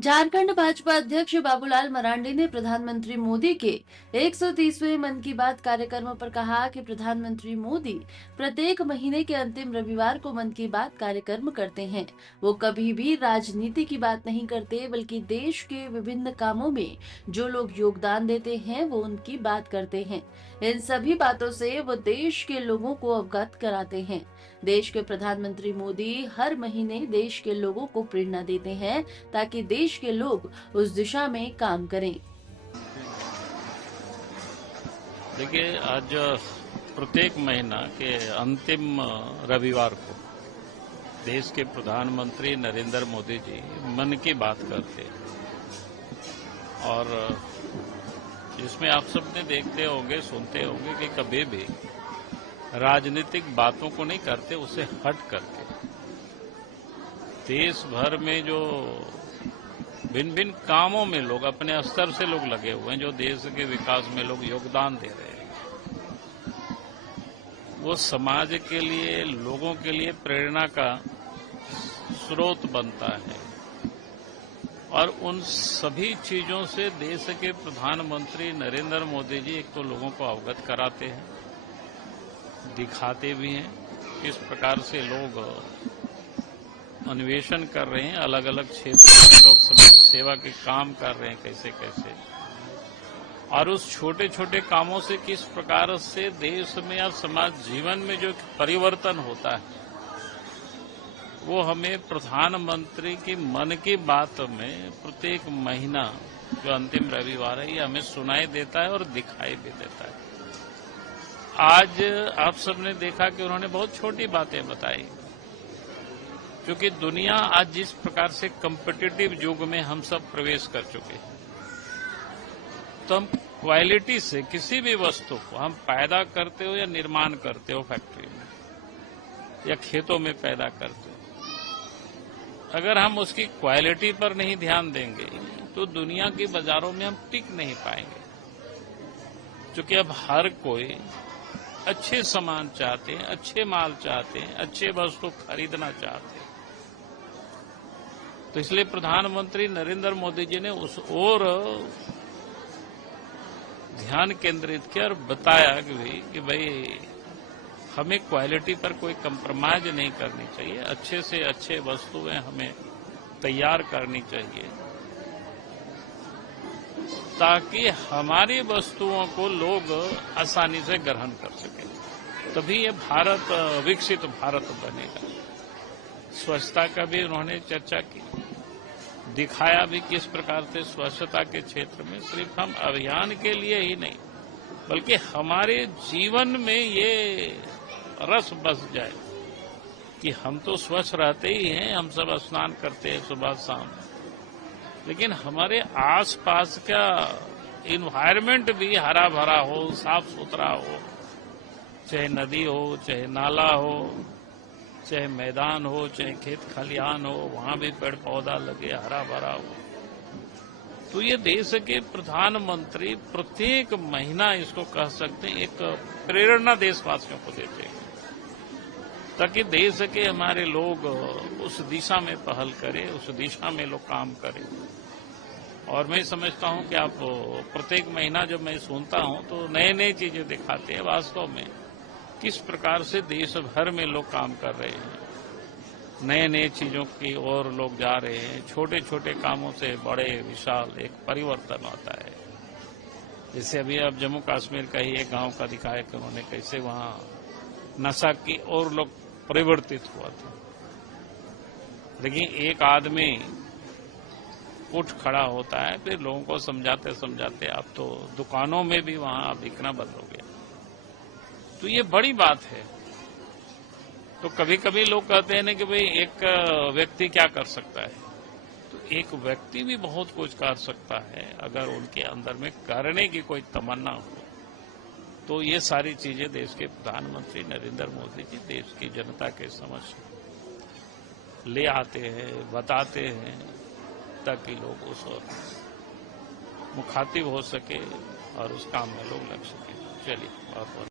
झारखंड भाजपा अध्यक्ष बाबूलाल मरांडी ने प्रधानमंत्री मोदी के 130वें मन की बात कार्यक्रम पर कहा कि प्रधानमंत्री मोदी प्रत्येक महीने के अंतिम रविवार को मन की बात कार्यक्रम करते हैं। वो कभी भी राजनीति की बात नहीं करते, बल्कि देश के विभिन्न कामों में जो लोग योगदान देते हैं वो उनकी बात करते हैं। इन सभी बातों से वो देश के लोगों को अवगत कराते हैं। देश के प्रधानमंत्री मोदी हर महीने देश के लोगों को प्रेरणा देते हैं ताकि देश के लोग उस दिशा में काम करें। देखिए, आज प्रत्येक महीना के अंतिम रविवार को देश के प्रधानमंत्री नरेंद्र मोदी जी मन की बात करते हैं और जिसमें आप सबने देखते होंगे, सुनते होंगे कि कभी भी राजनीतिक बातों को नहीं करते, उसे हट करके देश भर में जो भिन्न भिन्न कामों में लोग अपने स्तर से लोग लगे हुए हैं, जो देश के विकास में लोग योगदान दे रहे हैं, वो समाज के लिए, लोगों के लिए प्रेरणा का स्रोत बनता है। और उन सभी चीजों से देश के प्रधानमंत्री नरेंद्र मोदी जी एक तो लोगों को अवगत कराते हैं, दिखाते भी हैं किस प्रकार से लोग अन्वेषण कर रहे हैं, अलग अलग क्षेत्रों में लोग समाज सेवा के काम कर रहे हैं कैसे कैसे, और उस छोटे छोटे कामों से किस प्रकार से देश में या समाज जीवन में जो परिवर्तन होता है वो हमें प्रधानमंत्री की मन की बात में प्रत्येक महीना जो अंतिम रविवार है ये हमें सुनाई देता है और दिखाई भी देता है। आज आप सबने देखा कि उन्होंने बहुत छोटी बातें बताई, क्योंकि दुनिया आज जिस प्रकार से कॉम्पिटिटिव युग में हम सब प्रवेश कर चुके हैं, तो हम क्वालिटी से किसी भी वस्तु को हम पैदा करते हो या निर्माण करते हो फैक्ट्री में या खेतों में पैदा करते हो, अगर हम उसकी क्वालिटी पर नहीं ध्यान देंगे तो दुनिया के बाजारों में हम टिक नहीं पाएंगे। क्योंकि अब हर कोई अच्छे सामान चाहते हैं, अच्छे माल चाहते हैं, अच्छे वस्तु खरीदना चाहते हैं। तो इसलिए प्रधानमंत्री नरेंद्र मोदी जी ने उस ओर ध्यान केंद्रित किया और बताया कि भाई हमें क्वालिटी पर कोई कंप्रोमाइज नहीं करनी चाहिए, अच्छे से अच्छे वस्तुएं हमें तैयार करनी चाहिए ताकि हमारी वस्तुओं को लोग आसानी से ग्रहण कर सकें, तभी ये भारत विकसित भारत बनेगा। स्वच्छता का भी उन्होंने चर्चा की, दिखाया भी किस प्रकार से स्वच्छता के क्षेत्र में सिर्फ हम अभियान के लिए ही नहीं बल्कि हमारे जीवन में ये रस बस जाए कि हम तो स्वच्छ रहते ही हैं, हम सब स्नान करते हैं सुबह शाम, लेकिन हमारे आसपास का इन्वायरमेंट भी हरा भरा हो, साफ सुथरा हो, चाहे नदी हो, चाहे नाला हो, चाहे मैदान हो, चाहे खेत खलिहान हो, वहां भी पेड़ पौधा लगे, हरा भरा हो। तो ये देश के प्रधानमंत्री प्रत्येक महीना इसको कह सकते हैं एक प्रेरणा देशवासियों को देते हैं ताकि देश के हमारे लोग उस दिशा में पहल करें, उस दिशा में लोग काम करें। और मैं समझता हूं कि आप प्रत्येक महीना जब मैं सुनता हूं तो नए नए चीजें दिखाते हैं वास्तव में किस प्रकार से देश भर में लोग काम कर रहे हैं, नए नए चीजों की ओर लोग जा रहे हैं, छोटे छोटे कामों से बड़े विशाल एक परिवर्तन होता है। जैसे अभी अब जम्मू कश्मीर का ही एक गांव का दिखाया कि उन्होंने कैसे वहां नशा की ओर लोग परिवर्तित हुआ था, लेकिन एक आदमी उठ खड़ा होता है, फिर लोगों को समझाते समझाते अब तो दुकानों में भी वहां बिकना बंद हो गया। तो ये बड़ी बात है। तो कभी कभी लोग कहते हैं ना कि भाई एक व्यक्ति क्या कर सकता है, तो एक व्यक्ति भी बहुत कुछ कर सकता है अगर उनके अंदर में करने की कोई तमन्ना हो। तो ये सारी चीजें देश के प्रधानमंत्री नरेंद्र मोदी जी देश की जनता के समक्ष ले आते हैं, बताते हैं ताकि लोग उस ओर मुखातिब हो सके और उस काम में लोग लग सके। चलिए, बहुत बहुत